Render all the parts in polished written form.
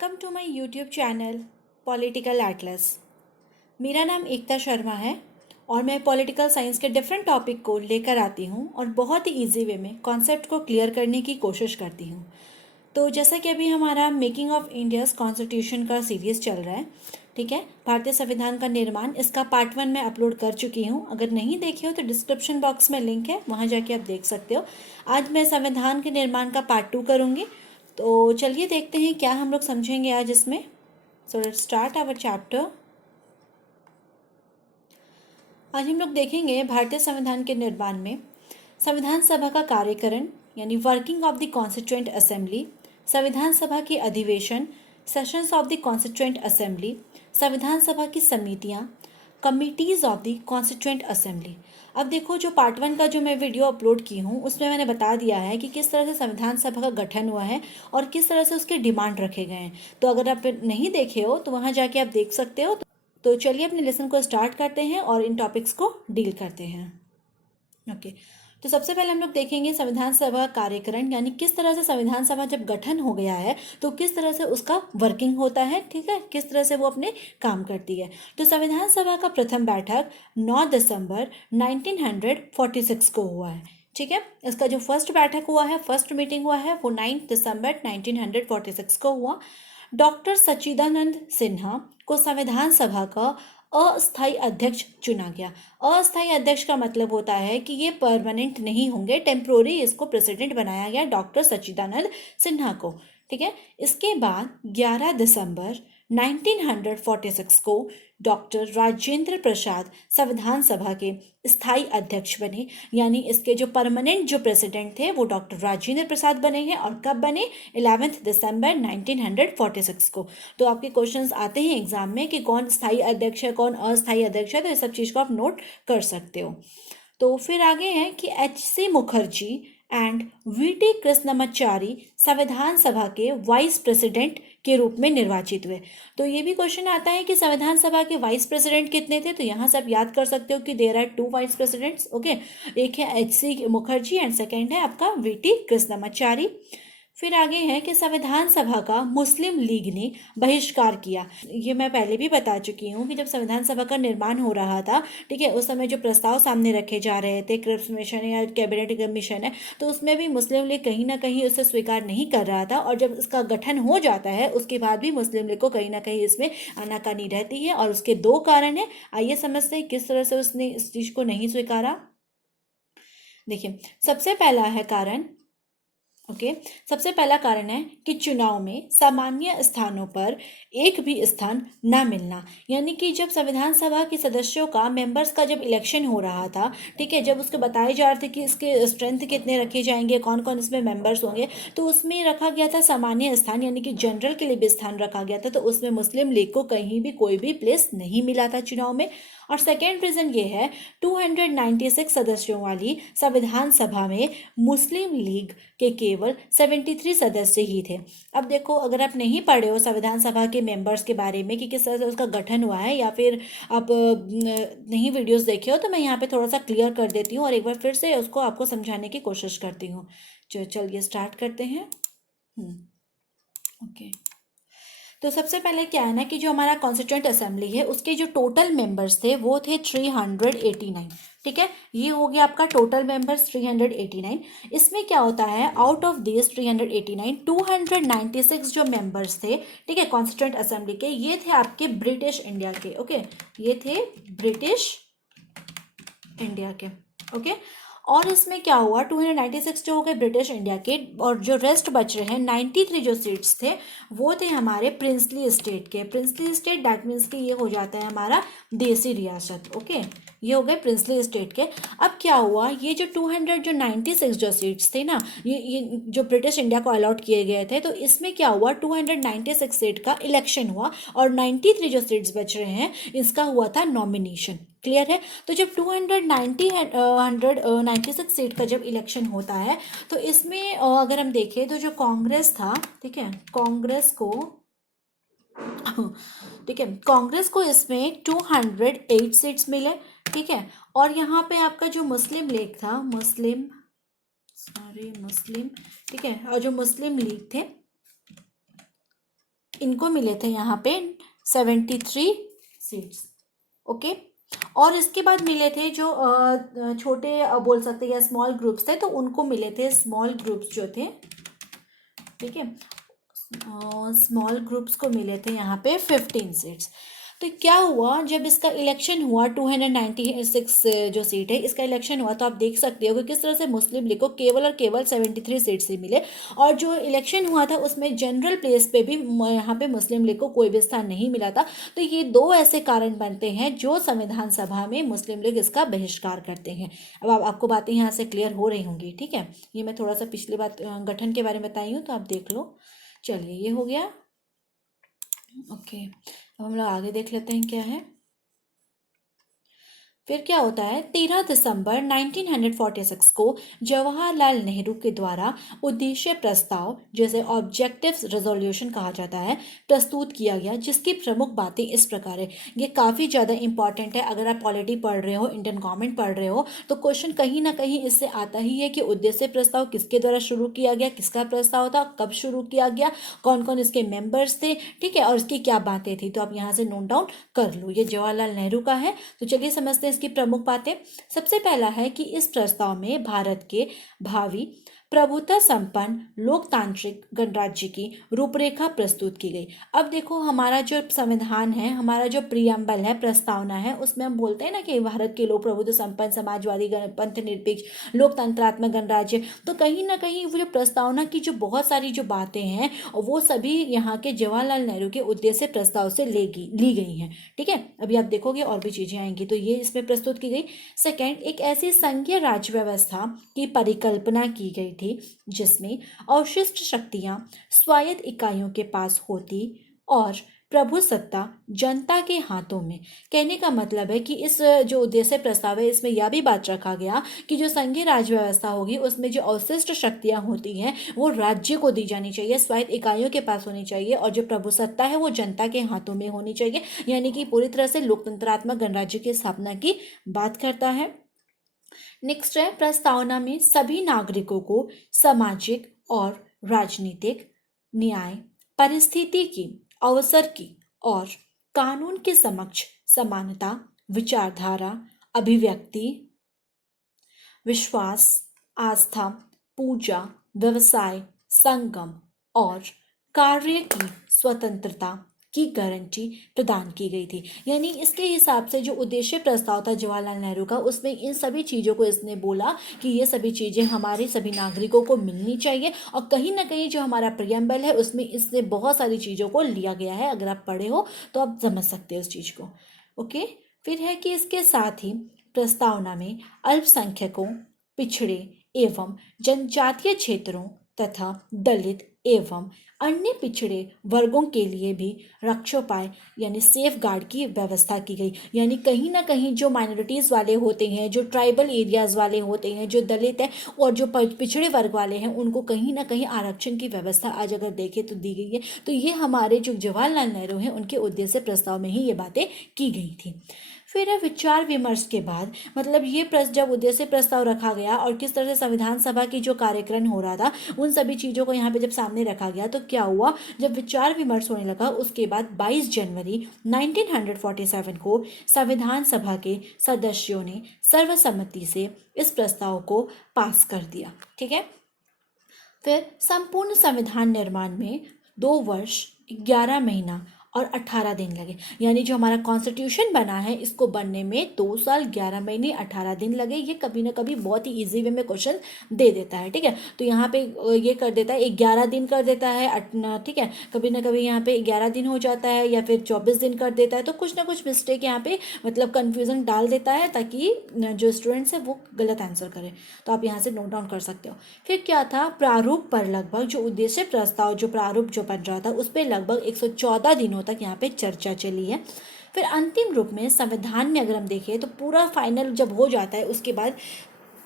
Welcome to my YouTube channel political atlas. मेरा नाम एकता शर्मा है और मैं पॉलिटिकल साइंस के डिफरेंट टॉपिक को लेकर आती हूँ और बहुत ही इजी वे में कॉन्सेप्ट को क्लियर करने की कोशिश करती हूँ। तो जैसा कि अभी हमारा मेकिंग ऑफ इंडियाज़ कॉन्स्टिट्यूशन का सीरीज़ चल रहा है, ठीक है, भारतीय संविधान का निर्माण, इसका पार्ट 1 मैं अपलोड कर चुकी हूँ। अगर नहीं देखे हो तो डिस्क्रिप्शन बॉक्स में लिंक है, वहाँ जाके आप देख सकते हो। आज मैं संविधान के निर्माण का पार्ट 2 करूँगी। तो चलिए देखते हैं क्या हम लोग समझेंगे आज इसमें। So let's start our chapter. आज हम लोग देखेंगे भारतीय संविधान के निर्माण में संविधान सभा का कार्यकरण यानी working of the constituent assembly, संविधान सभा के अधिवेशन, sessions of the constituent assembly, संविधान सभा की समितियां, committees of the constituent assembly. अब देखो, जो पार्ट 1 का जो मैं वीडियो अपलोड की हूँ उसमें मैंने बता दिया है कि किस तरह से संविधान सभा का गठन हुआ है और किस तरह से उसके डिमांड रखे गए हैं। तो अगर आप नहीं देखे हो तो वहाँ जाके आप देख सकते हो। तो चलिए अपने लेसन को स्टार्ट करते हैं और इन टॉपिक्स को डील करते हैं। ओके, तो सबसे पहले हम लोग देखेंगे संविधान सभा कार्यकरण, यानी किस तरह से संविधान सभा जब गठन हो गया है तो किस तरह से उसका वर्किंग होता है, ठीक है, किस तरह से वो अपने काम करती है। तो संविधान सभा का प्रथम बैठक 9 दिसंबर 1946 को हुआ है, ठीक है। इसका जो फर्स्ट बैठक हुआ है, फर्स्ट मीटिंग हुआ है, वो 9 दिसंबर 1946 को हुआ। डॉक्टर सच्चिदानंद सिन्हा को संविधान सभा का अस्थायी अध्यक्ष चुना गया। अस्थायी अध्यक्ष का मतलब होता है कि ये परमानेंट नहीं होंगे, टेम्प्रोरी इसको प्रेसिडेंट बनाया गया डॉक्टर सच्चिदानंद सिन्हा को, ठीक है। इसके बाद 11 दिसंबर 1946 को डॉक्टर राजेंद्र प्रसाद संविधान सभा के स्थायी अध्यक्ष बने, यानी इसके जो परमानेंट जो प्रेसिडेंट थे वो डॉक्टर राजेंद्र प्रसाद बने हैं। और कब बने? 11 दिसंबर 1946 को। तो आपके क्वेश्चंस आते हैं एग्जाम में कि कौन स्थायी अध्यक्ष है, कौन अस्थायी अध्यक्ष है, तो ये सब चीज़ को आप नोट कर सकते हो। तो फिर आगे हैं कि H.C. Mukherjee and VT. Krishnamachari संविधान सभा के वाइस प्रेसिडेंट के रूप में निर्वाचित हुए। तो ये भी क्वेश्चन आता है कि संविधान सभा के वाइस प्रेसिडेंट कितने थे, तो यहाँ से आप याद कर सकते हो कि there are 2 vice presidents, okay. एक है H.C. मुखर्जी एंड सेकेंड है आपका वी.टी. कृष्णमाचारी। फिर आगे है कि संविधान सभा का मुस्लिम लीग ने बहिष्कार किया। ये मैं पहले भी बता चुकी हूँ कि जब संविधान सभा का निर्माण हो रहा था, ठीक है, उस समय जो प्रस्ताव सामने रखे जा रहे थे, क्रिप्स मिशन या कैबिनेट कमीशन है, तो उसमें भी मुस्लिम लीग कहीं ना कहीं उसे स्वीकार नहीं कर रहा था। और जब इसका गठन हो जाता है उसके बाद भी मुस्लिम लीग को कहीं ना कहीं इसमें आनाकानी रहती है, और उसके 2 कारण है। आइए समझते हैं किस तरह से उसने इस चीज़ को नहीं स्वीकारा। देखिए, सबसे पहला है कारण, ओके, सबसे पहला कारण है कि चुनाव में सामान्य स्थानों पर एक भी स्थान न मिलना। यानी कि जब संविधान सभा के सदस्यों का, मेंबर्स का जब इलेक्शन हो रहा था, ठीक है, जब उसके बताए जा रहे थे कि इसके स्ट्रेंथ कितने रखे जाएंगे, कौन कौन इसमें मेंबर्स होंगे, तो उसमें रखा गया था सामान्य स्थान, यानी कि जनरल के लिए भी स्थान रखा गया था। तो उसमें मुस्लिम लीग को कहीं भी कोई भी प्लेस नहीं मिला था चुनाव में। और सेकेंड रीजन ये है, 296 सदस्यों वाली संविधान सभा में मुस्लिम लीग के केवल 73 सदस्य ही थे। अब देखो, अगर आप नहीं पढ़े हो संविधान सभा के मेंबर्स के बारे में कि किस तरह से उसका गठन हुआ है, या फिर आप नहीं वीडियोस देखे हो, तो मैं यहाँ पे थोड़ा सा क्लियर कर देती हूँ और एक बार फिर से उसको आपको समझाने की कोशिश करती हूँ। चलिए स्टार्ट करते हैं। ओके, तो सबसे पहले क्या है ना कि जो हमारा कॉन्स्टिट्यूएंट असेंबली है उसके जो टोटल मेंबर्स थे वो थे 389, ठीक है। ये हो गया आपका टोटल मेंबर्स 389। इसमें क्या होता है, आउट ऑफ दिस 389, 296 जो मेंबर्स थे, ठीक है, कॉन्स्टिट्यूएंट असेंबली के, ये थे आपके ब्रिटिश इंडिया के, ओके, ये थे ब्रिटिश इंडिया के, ओके। और इसमें क्या हुआ, 296 जो हो गए ब्रिटिश इंडिया के, और जो रेस्ट बच रहे हैं 93 जो सीट्स थे वो थे हमारे प्रिंसली स्टेट के। प्रिंसली स्टेट दैट मीन्स कि ये हो जाता है हमारा देसी रियासत, ओके, ये हो गए प्रिंसली स्टेट के। अब क्या हुआ, ये जो 296 जो सीट्स थे ना, ये जो ब्रिटिश इंडिया को अलॉट किए गए थे, तो इसमें क्या हुआ, 296 सीट का इलेक्शन हुआ और 93 जो सीट्स बच रहे हैं इसका हुआ था नॉमिनेशन। क्लियर है? तो जब 196 सीट का जब इलेक्शन होता है तो इसमें अगर हम देखें तो जो कांग्रेस था, ठीक है, कांग्रेस को ठीक है, कांग्रेस को इसमें 208 सीट्स मिले, ठीक है। और यहाँ पे आपका जो मुस्लिम लीग था, मुस्लिम, ठीक है, और जो मुस्लिम लीग थे इनको मिले थे यहाँ पे 73 सीट्स। ओके, और इसके बाद मिले थे जो छोटे बोल सकते हैं या स्मॉल ग्रुप्स थे, तो उनको मिले थे स्मॉल ग्रुप्स जो थे, ठीक है, स्मॉल ग्रुप्स को मिले थे यहाँ पे 15 सीट्स। तो क्या हुआ, जब इसका इलेक्शन हुआ 296 जो सीट है इसका इलेक्शन हुआ, तो आप देख सकते हो कि किस तरह से मुस्लिम लीग को केवल और केवल 73 सीट्स ही मिले। और जो इलेक्शन हुआ था उसमें जनरल प्लेस पे भी यहाँ पे मुस्लिम लीग को कोई भी स्थान नहीं मिला था। तो ये दो ऐसे कारण बनते हैं जो संविधान सभा में मुस्लिम लीग इसका बहिष्कार करते हैं। अब आपको बातें यहाँ से क्लियर हो रही होंगी, ठीक है। ये मैं थोड़ा सा पिछली बात गठन के बारे में बताई हूँ, तो आप देख लो। चलिए, ये हो गया। ओके, अब हम लोग आगे देख लेते हैं क्या है। फिर क्या होता है, 13 दिसंबर 1946 को जवाहरलाल नेहरू के द्वारा उद्देश्य प्रस्ताव, जिसे ऑब्जेक्टिव्स रेजोल्यूशन कहा जाता है, प्रस्तुत किया गया, जिसकी प्रमुख बातें इस प्रकार है। ये काफ़ी ज़्यादा इंपॉर्टेंट है। अगर आप पॉलिटी पढ़ रहे हो, इंडियन गवर्नमेंट पढ़ रहे हो, तो क्वेश्चन कहीं ना कहीं इससे आता ही है कि उद्देश्य प्रस्ताव किसके द्वारा शुरू किया गया, किसका प्रस्ताव था, कब शुरू किया गया, कौन कौन इसके मेंबर्स थे, ठीक है, और इसकी क्या बातें थी। तो आप यहाँ से नोट डाउन कर लो, ये जवाहरलाल नेहरू का है। तो चलिए समझते हैं की प्रमुख बातें। सबसे पहला है कि इस प्रस्ताव में भारत के भावी प्रभुत्व संपन्न लोकतांत्रिक गणराज्य की रूपरेखा प्रस्तुत की गई। अब देखो, हमारा जो संविधान है, हमारा जो प्रियम्बल है, प्रस्तावना है, उसमें हम बोलते हैं ना कि भारत के लोक प्रभुत्व संपन्न समाजवादी पंथ निरपेक्ष लोकतंत्रात्मक गणराज्य। तो कहीं ना कहीं वो जो प्रस्तावना की जो बहुत सारी जो बातें हैं वो सभी यहाँ के जवाहरलाल नेहरू के उद्देश्य प्रस्ताव से ली गई हैं, ठीक है। अभी आप देखोगे और भी चीजें आएंगी, तो ये इसमें प्रस्तुत की गई। सेकेंड, एक ऐसी संघीय राज्य व्यवस्था की परिकल्पना की गई थी जिसमें अवशिष्ट शक्तियां स्वायत्त इकाइयों के पास होती और प्रभुसत्ता जनता के हाथों में। कहने का मतलब है कि इस जो उद्देश्य प्रस्ताव है इसमें यह भी बात रखा गया कि जो संघीय राज्य व्यवस्था होगी उसमें जो अवशिष्ट शक्तियां होती हैं वो राज्य को दी जानी चाहिए, स्वायत्त इकाइयों के पास होनी चाहिए, और जो प्रभुसत्ता है वो जनता के हाथों में होनी चाहिए। यानी कि पूरी तरह से लोकतंत्रात्मक गणराज्य की स्थापना की बात करता है। नेक्स्ट है, प्रस्तावना में सभी नागरिकों को सामाजिक और राजनीतिक न्याय, परिस्थिति की, अवसर की और कानून के समक्ष समानता, विचारधारा, अभिव्यक्ति, विश्वास, आस्था, पूजा, व्यवसाय, संगम और कार्य की स्वतंत्रता की गारंटी प्रदान की गई थी। यानी इसके हिसाब से जो उद्देश्य प्रस्ताव था जवाहरलाल नेहरू का, उसमें इन सभी चीज़ों को इसने बोला कि ये सभी चीज़ें हमारे सभी नागरिकों को मिलनी चाहिए। और कहीं ना कहीं जो हमारा प्रियम्बल है उसमें इसने बहुत सारी चीज़ों को लिया गया है। अगर आप पढ़े हो तो आप समझ सकते हो उस चीज़ को। ओके, फिर है कि इसके साथ ही प्रस्तावना में अल्पसंख्यकों, पिछड़े एवं जनजातीय क्षेत्रों तथा दलित एवं अन्य पिछड़े वर्गों के लिए भी रक्षोपाय यानी सेफ गार्ड की व्यवस्था की गई। यानी कहीं ना कहीं जो माइनॉरिटीज़ वाले होते हैं, जो ट्राइबल एरियाज़ वाले होते हैं, जो दलित है और जो पिछड़े वर्ग वाले हैं, उनको कहीं ना कहीं आरक्षण की व्यवस्था आज अगर देखें तो दी गई है। तो ये हमारे जो जवाहरलाल नेहरू हैं उनके उद्देश्य प्रस्ताव में ही ये बातें की गई थी। फिर है विचार विमर्श के बाद, मतलब ये जब उद्देश्य प्रस्ताव रखा गया और किस तरह से संविधान सभा की जो कार्यक्रम हो रहा था उन सभी चीज़ों को यहाँ पे जब सामने रखा गया, तो क्या हुआ, जब विचार विमर्श होने लगा उसके बाद 22 जनवरी 1947 को संविधान सभा के सदस्यों ने सर्वसम्मति से इस प्रस्ताव को पास कर दिया, ठीक है। फिर संपूर्ण संविधान निर्माण में 2 वर्ष 11 महीना और 18 दिन लगे। यानी जो हमारा कॉन्स्टिट्यूशन बना है इसको बनने में 2 साल 11 महीने 18 दिन लगे। ये कभी ना कभी बहुत ही इजी वे में क्वेश्चन दे देता है, ठीक है। तो यहाँ पे ये कर देता है 11 दिन कर देता है, ठीक है, कभी ना कभी यहाँ पे 11 दिन हो जाता है या फिर 24 दिन कर देता है। तो कुछ ना कुछ मिस्टेक यहाँ पे मतलब कन्फ्यूजन डाल देता है ताकि जो स्टूडेंट्स है वो गलत आंसर करें। तो आप यहाँ से नोट डाउन कर सकते हो। फिर क्या था, प्रारूप पर लगभग जो उद्देश्य प्रस्ताव जो प्रारूप जो बन रहा था उस पर लगभग 114 दिनों तक यहाँ पे चर्चा चली है। फिर अंतिम रूप में संविधान में अगर हम देखें तो पूरा फाइनल जब हो जाता है उसके बाद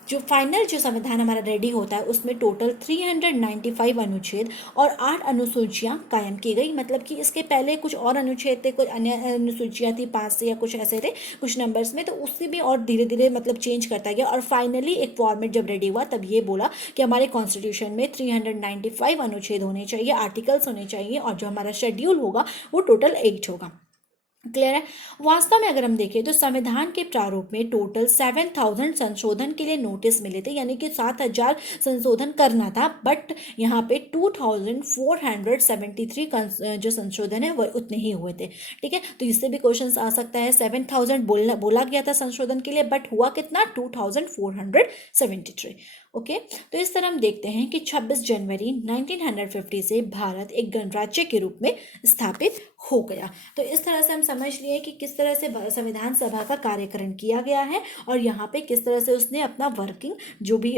जो फाइनल जो संविधान हमारा रेडी होता है उसमें टोटल 395 अनुच्छेद और 8 अनुसूचियां कायम की गई। मतलब कि इसके पहले कुछ और अनुच्छेद थे, कुछ अन्य अनुसूचियां थी 5 से या कुछ ऐसे थे कुछ नंबर्स में, तो उससे भी और धीरे धीरे मतलब चेंज करता गया और फाइनली एक फॉर्मेट जब रेडी हुआ तब ये बोला कि हमारे कॉन्स्टिट्यूशन में 395 अनुच्छेद होने चाहिए, आर्टिकल्स होने चाहिए, और जो हमारा शेड्यूल होगा वो टोटल 8 होगा। क्लियर है। वास्तव में अगर हम देखें तो संविधान के प्रारूप में टोटल 7000 संशोधन के लिए नोटिस मिले थे, यानी कि 7000 संशोधन करना था, बट यहाँ पे 2473 जो संशोधन है वह उतने ही हुए थे। ठीक है, तो इससे भी क्वेश्चन आ सकता है। 7000 बोला गया था संशोधन के लिए, बट हुआ कितना, 2473। ओके, तो इस तरह हम देखते हैं कि 26 जनवरी 1950 से भारत एक गणराज्य के रूप में स्थापित हो गया। तो इस तरह से हम समझ लिए कि किस तरह से संविधान सभा का कार्यकरण किया गया है और यहाँ पे किस तरह से उसने अपना वर्किंग जो भी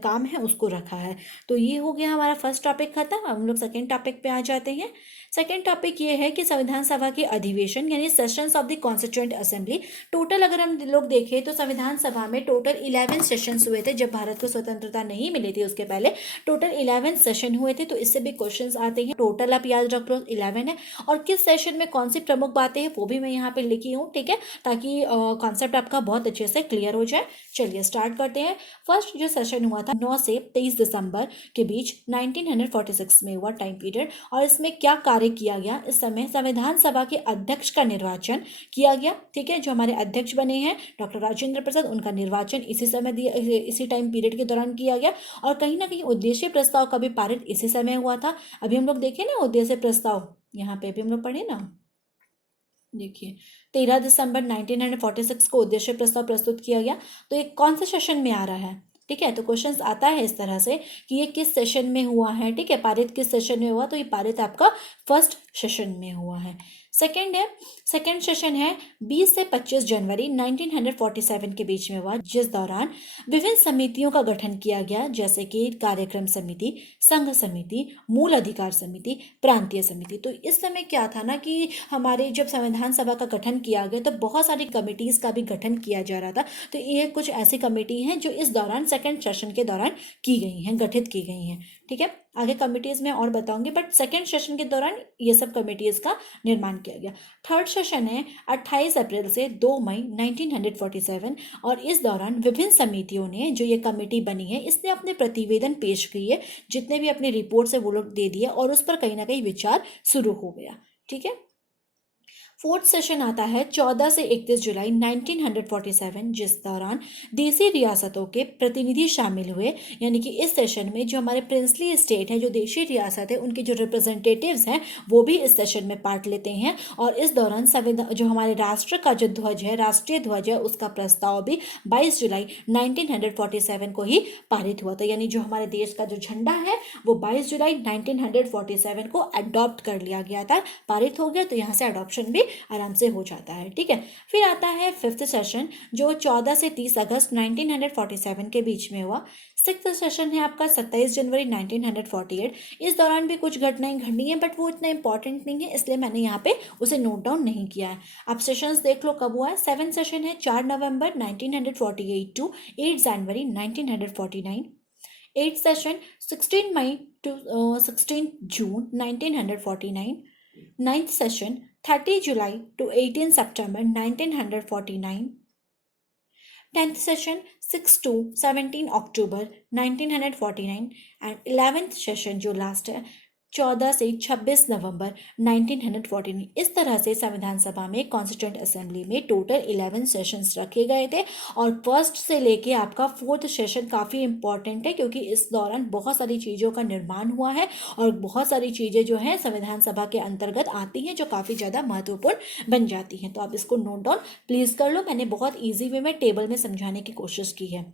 काम है उसको रखा है। तो ये हो गया हमारा फर्स्ट टॉपिक खत्म। अब हम लोग सेकेंड टॉपिक पे आ जाते हैं। सेकेंड टॉपिक ये है कि संविधान सभा के अधिवेशन यानी sessions of the constituent assembly. Total अगर हम लोग देखें तो संविधान सभा में टोटल 11 सेशंस हुए थे। जब भारत को स्वतंत्रता नहीं मिली थी उसके पहले टोटल 11 सेशन हुए थे। तो इससे भी क्वेश्चंस आते हैं। टोटल आप याद रख लो 11 है, और किस सेशन में कौन सी प्रमुख बातें हैं वो भी मैं यहाँ पे लिखी हूँ। ठीक है, ताकि कॉन्सेप्ट आपका बहुत अच्छे से क्लियर हो जाए। चलिए स्टार्ट करते हैं। फर्स्ट जो सेशन हुआ था 9 से 23 दिसंबर के बीच 1946 में हुआ टाइम पीरियड, और इसमें क्या कार्य किया गया। इस समय संविधान सभा के अध्यक्ष का निर्वाचन किया गया। ठीक है, जो हमारे अध्यक्ष बने हैं डॉक्टर राजेंद्र प्रसाद, उनका निर्वाचन इसी समय इसी टाइम पीरियड के दौरान किया गया। और कहीं ना कहीं उद्देश्य प्रस्ताव का भी पारित इसी समय हुआ था। अभी हम लोग देखें ना उद्देश्य प्रस्ताव, यहाँ पे भी हम लोग पढ़े ना, देखिए 13 दिसंबर 1946 को उद्देश्य प्रस्ताव प्रस्तुत किया गया। तो ये कौन से सेशन में आ रहा है। ठीक है, तो क्वेश्चंस आता है इस तरह से कि ये किस सेशन में हुआ है। ठीक है, पारित किस सेशन में हुआ, तो ये पारित आपका फर्स्ट सेशन में हुआ है। सेकेंड है, सेकेंड सेशन है 20 से 25 जनवरी 1947 के बीच में हुआ, जिस दौरान विभिन्न समितियों का गठन किया गया, जैसे कि कार्यक्रम समिति, संघ समिति, मूल अधिकार समिति, प्रांतीय समिति। तो इस समय क्या था ना कि हमारे जब संविधान सभा का गठन किया गया तो बहुत सारी कमिटीज का भी गठन किया जा रहा था। तो ये कुछ ऐसी कमेटी हैं जो इस दौरान सेकेंड सेशन के दौरान की गई हैं, गठित की गई हैं। ठीक है, आगे कमिटीज में और बताऊंगी, बट सेकेंड सेशन के दौरान ये सब कमिटीज का निर्माण किया गया। थर्ड सेशन है 28 अप्रैल से 2 मई 1947, और इस दौरान विभिन्न समितियों ने जो ये कमेटी बनी है इसने अपने प्रतिवेदन पेश किए, जितने भी अपनी रिपोर्ट से वो लोग दे दिए, और उस पर कहीं ना कहीं विचार शुरू हो गया। ठीक है, फोर्थ सेशन आता है 14 से 31 जुलाई 1947, जिस दौरान देसी रियासतों के प्रतिनिधि शामिल हुए। यानी कि इस सेशन में जो हमारे प्रिंसली स्टेट है, जो देशी रियासत है, उनके जो रिप्रेजेंटेटिव्स हैं वो भी इस सेशन में पार्ट लेते हैं। और इस दौरान संविधान जो हमारे राष्ट्र का जो ध्वज है, राष्ट्रीय ध्वज है, उसका प्रस्ताव भी 22 जुलाई 1947 को ही पारित हुआ था। यानी जो हमारे देश का जो झंडा है वो 22 जुलाई 1947 को अडॉप्ट कर लिया गया था, पारित हो गया। तो यहाँ से अडॉप्शन भी आराम से हो जाता है। ठीक है, फिर आता है फिफ्थ सेशन जो 14 से 30 अगस्त 1947 के बीच में हुआ। सिक्स्थ सेशन है आपका 27 जनवरी 1948। इस दौरान भी कुछ घटनाएं घटी हैं, बट वो इतना इंपॉर्टेंट नहीं है, इसलिए मैंने यहाँ पे उसे नोट डाउन नहीं किया है। आप सेशंस देख लो कब हुआ है। सेवन सेशन है 4 नवंबर 1948 टू 8 जनवरी 1949। एट सेशन 16 मई टू 16 जून 1949। Ninth session 30 July to 18 September 1949. 10th session 6 to 17 October 1949, and 11th session जो लास्ट है 14 से 26 नवंबर 1949। इस तरह से संविधान सभा में कॉन्स्टिट्यूएंट असेंबली में टोटल 11 सेशंस रखे गए थे। और फर्स्ट से लेके आपका फोर्थ सेशन काफ़ी इंपॉर्टेंट है, क्योंकि इस दौरान बहुत सारी चीज़ों का निर्माण हुआ है और बहुत सारी चीज़ें जो हैं संविधान सभा के अंतर्गत आती हैं जो काफ़ी ज़्यादा महत्वपूर्ण बन जाती हैं। तो आप इसको नोट डाउन प्लीज़ कर लो। मैंने बहुत ईजी वे में टेबल में समझाने की कोशिश की है।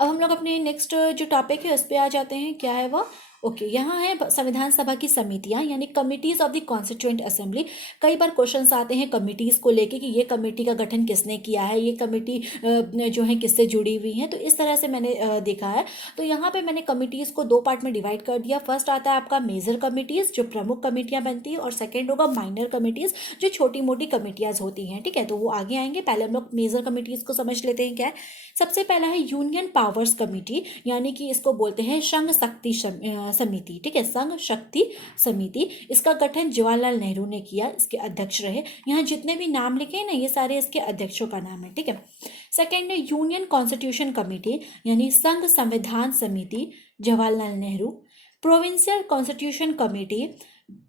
अब हम लोग अपने नेक्स्ट जो टॉपिक है उस पर आ जाते हैं। क्या है वह, ओके, यहाँ है संविधान सभा की समितियां यानी committees of the constituent assembly. कई बार क्वेश्चंस आते हैं कमिटीज को लेके कि ये कमेटी का गठन किसने किया है, ये कमेटी जो है किससे जुड़ी हुई है, तो इस तरह से मैंने देखा है। तो यहाँ पे मैंने कमिटीज को दो पार्ट में डिवाइड कर दिया। फर्स्ट आता है आपका मेजर कमिटीज जो प्रमुख कमेटियां बनती है, और सेकेंड होगा माइनर कमिटीज जो छोटी मोटी कमेटियां होती हैं। ठीक है, तो वो आगे आएंगे। पहले हम लोग मेजर कमिटीज को समझ लेते हैं क्या है। सबसे पहला है यूनियन पावर्स कमिटी, यानी कि इसको बोलते हैं संघ शक्ति समिति। ठीक है, संघ शक्ति समिति। इसका गठन जवाहरलाल नेहरू ने किया, इसके अध्यक्ष रहे। यहाँ जितने भी नाम लिखे हैं ना, ये सारे इसके अध्यक्षों का नाम है। ठीक है, सेकेंड है यूनियन कॉन्स्टिट्यूशन कमेटी यानी संघ संविधान समिति, Jawaharlal Nehru. Provincial constitution committee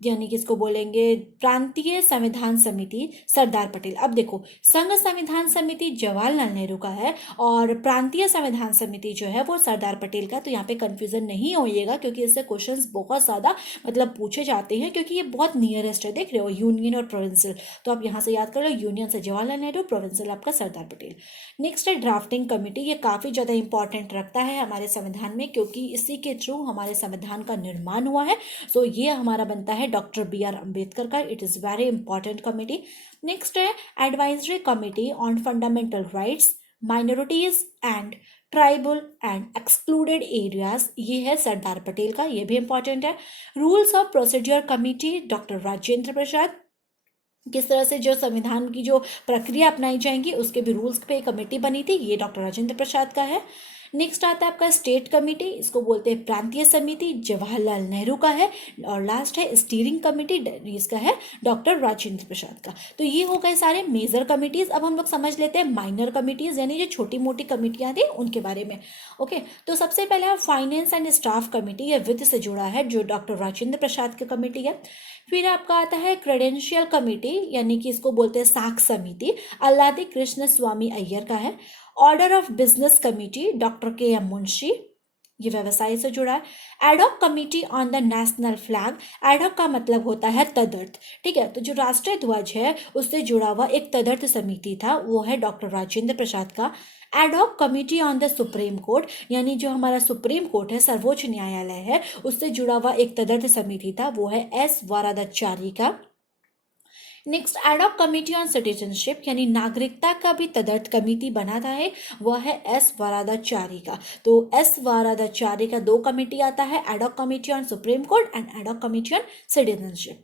यानी कि इसको बोलेंगे प्रांतीय संविधान समिति, सरदार पटेल। अब देखो, संघ संविधान समिति जवाहरलाल नेहरू का है और प्रांतीय संविधान समिति जो है वो सरदार पटेल का। तो यहाँ पे कंफ्यूजन नहीं होइएगा क्योंकि इससे क्वेश्चंस बहुत ज़्यादा मतलब पूछे जाते हैं, क्योंकि ये बहुत नियरेस्ट है। देख रहे हो, यूनियन और प्रोविंशियल, तो आप यहाँ से याद कर लो, यूनियन से जवाहरलाल नेहरू, प्रोविंशियल आपका सरदार पटेल। नेक्स्ट है ड्राफ्टिंग कमेटी। ये काफ़ी ज़्यादा इंपॉर्टेंट रखता है हमारे संविधान में, क्योंकि इसी के थ्रू हमारे संविधान का निर्माण हुआ है। सो ये हमारा बनता है डॉक्टर B.R. अम्बेडकर का। It is very important committee. Next है advisory committee on fundamental rights, minorities and tribal and excluded areas. ये है सरदार पटेल का, ये भी इंपॉर्टेंट है। Rules of procedure committee, doctor Rajendra Prasad. किस तरह से जो संविधान की जो प्रक्रिया अपनाई जाएंगी उसके भी रूल्स पे कमेटी बनी थी, ये डॉक्टर राजेंद्र प्रसाद का है। नेक्स्ट आता है आपका स्टेट कमेटी, इसको बोलते हैं प्रांतीय समिति, जवाहरलाल नेहरू का है। और लास्ट है स्टीयरिंग कमेटी, इसका है डॉक्टर राजेंद्र प्रसाद का। तो ये हो गए सारे मेजर कमिटीज। अब हम लोग समझ लेते हैं माइनर कमिटीज, यानी जो छोटी मोटी कमिटियां थी उनके बारे में। ओके, तो सबसे पहले फाइनेंस एंड स्टाफ कमेटी, यह वित्त से जुड़ा है, जो डॉक्टर राजेंद्र प्रसाद की कमेटी है। फिर आपका आता है क्रेडेंशियल कमेटी, यानी कि इसको बोलते हैं साख समिति, अल्लादी कृष्ण स्वामी अय्यर का है। Order of business committee, doctor K.M. Munshi, ये व्यवसाय से जुड़ा है। Ad hoc committee on the national flag, ad hoc का मतलब होता है तदर्थ। ठीक है, तो जो राष्ट्रीय ध्वज है उससे जुड़ा हुआ एक तदर्थ समिति था, वो है डॉक्टर राजेंद्र प्रसाद का। Ad hoc committee on the supreme court, यानी जो हमारा सुप्रीम कोर्ट है, सर्वोच्च न्यायालय है, उससे जुड़ा हुआ एक तदर्थ समिति था, वो है S. वरादाचारी का। Next ad hoc committee on citizenship, यानी नागरिकता का भी तदर्थ कमेटी बना था है, वह है S. वरादाचारी का। तो S. वरादाचारी का दो कमेटी आता है, ad hoc committee on supreme court and ad hoc committee on citizenship.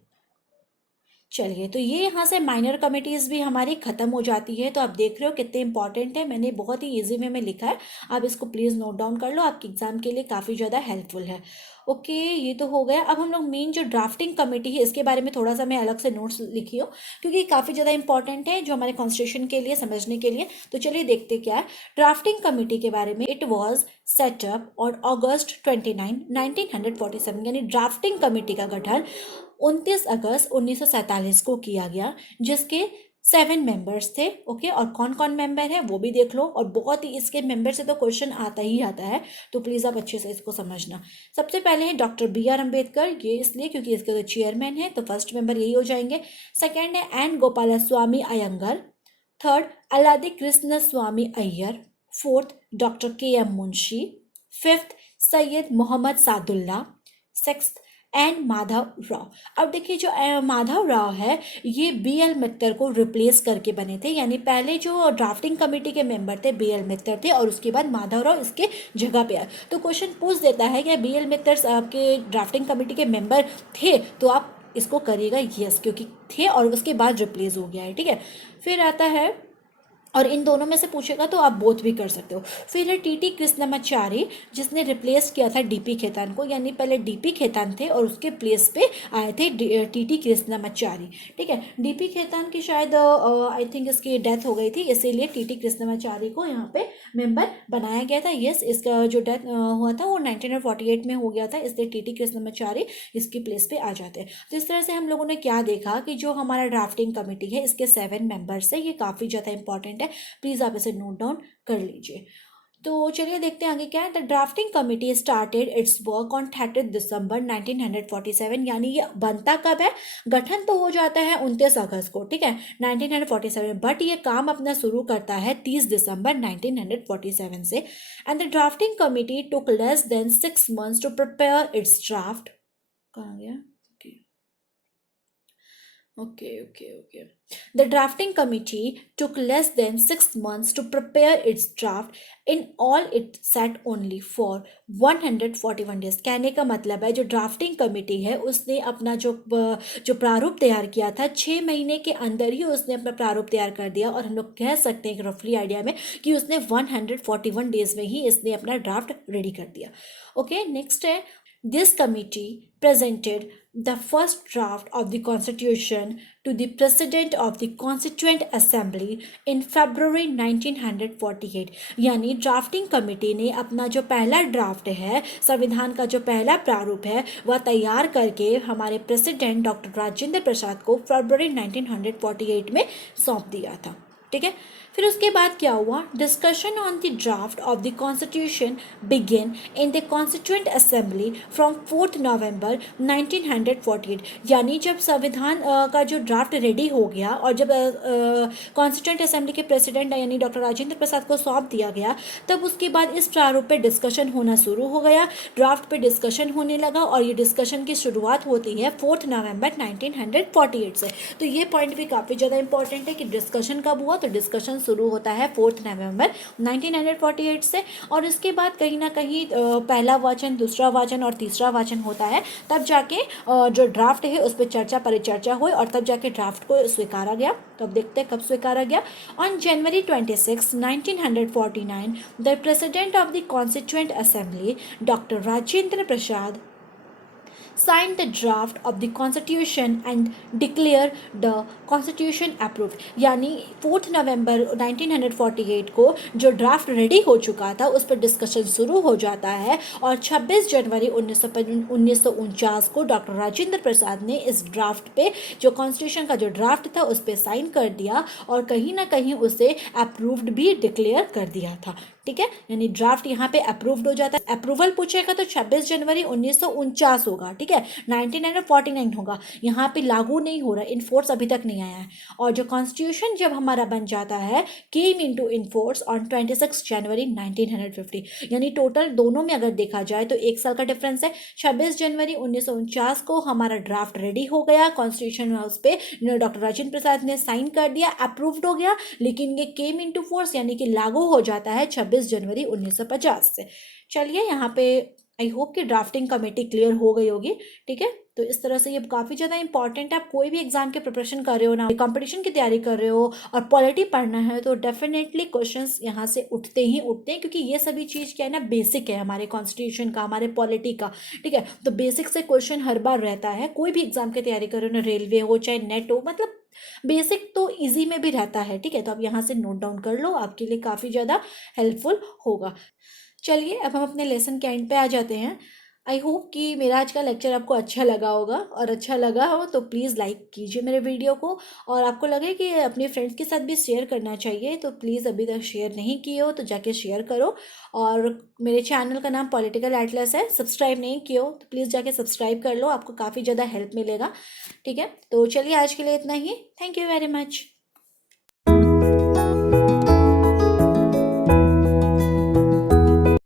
चलिए, तो ये यहाँ से माइनर कमिटीज़ भी हमारी ख़त्म हो जाती है। तो आप देख रहे हो कितने इंपॉर्टेंट है, मैंने बहुत ही इजी वे में लिखा है, आप इसको प्लीज़ नोट डाउन कर लो, आपके एग्जाम के लिए काफ़ी ज़्यादा हेल्पफुल है। ओके, ये तो हो गया। अब हम लोग मेन जो ड्राफ्टिंग कमेटी है इसके बारे में थोड़ा सा मैं अलग से नोट्स लिखी हो, क्योंकि काफ़ी ज़्यादा इंपॉर्टेंट है जो हमारे कॉन्स्टिट्यूशन के लिए समझने के लिए। तो चलिए देखते क्या है ड्राफ्टिंग कमेटी के बारे में। It was setup on August 29, 1947, यानी ड्राफ्टिंग कमेटी का गठन 29 अगस्त 1947 को किया गया, जिसके 7 मेंबर्स थे। ओके, और कौन कौन मेंबर है वो भी देख लो, और बहुत ही इसके मेंबर से तो क्वेश्चन आता ही आता है, तो प्लीज़ आप अच्छे से इसको समझना। सबसे पहले है डॉक्टर B.R. अम्बेडकर, ये इसलिए क्योंकि इसके तो चेयरमैन है, तो फर्स्ट मेंबर यही हो जाएंगे। सेकेंड है N. Gopalaswami Ayyangar. Third Alladi Krishna Swami Ayyar. Fourth doctor K.M. Munshi. Fifth Syed Mohammad Saadulla. Sixth N Madhava Rao. अब देखिए, जो माधव राव है ये B.L. मित्तर को रिप्लेस करके बने थे, यानी पहले जो ड्राफ्टिंग कमेटी के मेंबर थे B.L. मित्तर थे, और उसके बाद माधव राव इसके जगह पे आए। तो क्वेश्चन पूछ देता है कि B.L. मित्तर आपके ड्राफ्टिंग कमेटी के मेंबर थे, तो आप इसको करिएगा यस, क्योंकि थे और उसके बाद रिप्लेस हो गया है। ठीक है, फिर आता है, और इन दोनों में से पूछेगा तो आप बोथ भी कर सकते हो। फिर है T.T. कृष्णमाचारी, जिसने रिप्लेस किया था D.P. खेतान को, यानी पहले D.P. खेतान थे और उसके प्लेस पे आए थे T.T. कृष्णमाचारी। ठीक है, D.P. खेतान की शायद आई थिंक इसकी डेथ हो गई थी, इसीलिए T.T. कृष्णमाचारी को यहाँ पे मेंबर बनाया गया था। यस, इसका जो डेथ हुआ था वो 1948 में हो गया था, इसलिए T.T. कृष्णमाचारी इसकी प्लेस पे आ जाते हैं। तो इस तरह से हम लोगों ने क्या देखा कि जो हमारा ड्राफ्टिंग कमेटी है इसके 7 मेंबर्स है, ये काफ़ी ज़्यादा इंपॉर्टेंट है, प्लीज़ आप इसे नोट डाउन कर लीजिए। तो चलिए देखते हैं आगे क्या है। The drafting committee started it's work on 30 दिसंबर 1947, यानी ये बनता कब है, गठन तो हो जाता है 29 अगस्त को, ठीक है, 1947, बट ये काम अपना शुरू करता है 30 दिसंबर 1947 से। And the drafting committee took less than 6 months to prepare its draft. कहाँ गया? Okay. The drafting committee took less than 6 months to prepare its draft. In all, it sat only for 141 days. कहने का मतलब है जो drafting committee है उसने अपना जो प्रारूप तैयार किया था 6 महीने के अंदर ही उसने अपना प्रारूप तैयार कर दिया, और हम लोग कह सकते हैं रफली आइडिया में कि उसने 141 डेज में ही इसने अपना ड्राफ्ट रेडी कर दिया। ओके, नेक्स्ट है, this committee presented the first draft of the constitution to the president of the constituent assembly in February 1948। यानी ड्राफ्टिंग कमेटी ने अपना जो पहला ड्राफ्ट है, संविधान का जो पहला प्रारूप है, वह तैयार करके हमारे प्रेसिडेंट डॉक्टर राजेंद्र प्रसाद को फरवरी 1948 में सौंप दिया था, ठीक है। फिर उसके बाद क्या हुआ, discussion on the draft of the constitution begin in the constituent assembly from 4 नवंबर 1948। यानी जब संविधान का जो ड्राफ्ट रेडी हो गया और जब कॉन्स्टिट्यूएंट असेंबली के प्रेसिडेंट यानी डॉक्टर राजेंद्र प्रसाद को सौंप दिया गया, तब उसके बाद इस प्रारूप पे डिस्कशन होना शुरू हो गया, ड्राफ्ट पे डिस्कशन होने लगा, और ये डिस्कशन की शुरुआत होती है 4 नवंबर 1948 से। तो ये पॉइंट भी काफ़ी ज़्यादा इंपॉर्टेंट है कि डिस्कशन कब हुआ, तो डिस्कशन शुरू होता है 4 नवंबर 1948 से, और इसके बाद कहीं ना कहीं पहला वाचन, दूसरा वाचन और तीसरा वाचन होता है, तब जाके जो ड्राफ्ट है उस पर चर्चा परिचर्चा हुई और तब जाके ड्राफ्ट को स्वीकारा गया। तो अब देखते हैं कब स्वीकारा गया। On January 26, 1949 the president of the constituent assembly doctor Rajendra Prasad signed the draft of the constitution and declare the constitution approved। यानी 4 नवंबर 1948 को जो ड्राफ्ट रेडी हो चुका था उस पर डिस्कशन शुरू हो जाता है, और 26 जनवरी 1949 को डॉक्टर राजेंद्र प्रसाद ने इस ड्राफ्ट पे, जो कॉन्स्टिट्यूशन का जो ड्राफ्ट था उस पर साइन कर दिया, और कहीं ना कहीं उसे अप्रूव्ड भी डिक्लेयर कर दिया था, ठीक है। यानी ड्राफ्ट यहाँ पे अप्रूव्ड हो जाता है। अप्रूवल पूछेगा तो 26 जनवरी 1949 होगा, ठीक है, 1949 होगा, यहाँ पे लागू नहीं हो रहा, इनफोर्स अभी तक नहीं आया है। और जो कॉन्स्टिट्यूशन जब हमारा बन जाता है केम इनटू इनफोर्स ऑन 26 जनवरी 1950। यानी टोटल दोनों में अगर देखा जाए तो 1 साल का डिफरेंस है। 26 जनवरी 1949 को हमारा ड्राफ्ट रेडी हो गया, कॉन्स्टिट्यूशन हाउस पे डॉक्टर राजेंद्र प्रसाद ने साइन कर दिया, अप्रूव्ड हो गया, लेकिन ये केम इनटू फोर्स यानी कि लागू हो जाता है 26 जनवरी 1950 से। चलिए यहाँ पे आई होप कि ड्राफ्टिंग कमेटी क्लियर हो गई होगी, ठीक है। तो इस तरह से ये काफ़ी ज़्यादा इंपॉर्टेंट है। आप कोई भी एग्जाम के प्रिपरेशन कर रहे हो ना, कंपटीशन की तैयारी कर रहे हो और पॉलिटी पढ़ना है, तो डेफिनेटली क्वेश्चंस यहाँ से उठते ही उठते हैं, क्योंकि ये सभी चीज़ क्या है ना, बेसिक है हमारे कॉन्स्टिट्यूशन का, हमारे पॉलिटी का, ठीक है। तो बेसिक से क्वेश्चन हर बार रहता है, कोई भी एग्जाम की तैयारी कर रहे हो ना, रेलवे हो चाहे नेट हो, मतलब बेसिक तो इजी में भी रहता है, ठीक है। तो आप यहाँ से नोट डाउन कर लो, आपके लिए काफ़ी ज़्यादा हेल्पफुल होगा। चलिए अब हम अपने लेसन के एंड पे आ जाते हैं। आई होप कि मेरा आज का लेक्चर आपको अच्छा लगा होगा, और अच्छा लगा हो तो प्लीज़ लाइक कीजिए मेरे वीडियो को, और आपको लगे कि अपने फ्रेंड्स के साथ भी शेयर करना चाहिए तो प्लीज़ अभी तक शेयर नहीं किए हो तो जाके शेयर करो। और मेरे चैनल का नाम पॉलिटिकल एटलस है, सब्सक्राइब नहीं किए हो तो प्लीज़ जाके सब्सक्राइब कर लो, आपको काफ़ी ज़्यादा हेल्प मिलेगा, ठीक है। तो चलिए आज के लिए इतना ही, थैंक यू वेरी मच।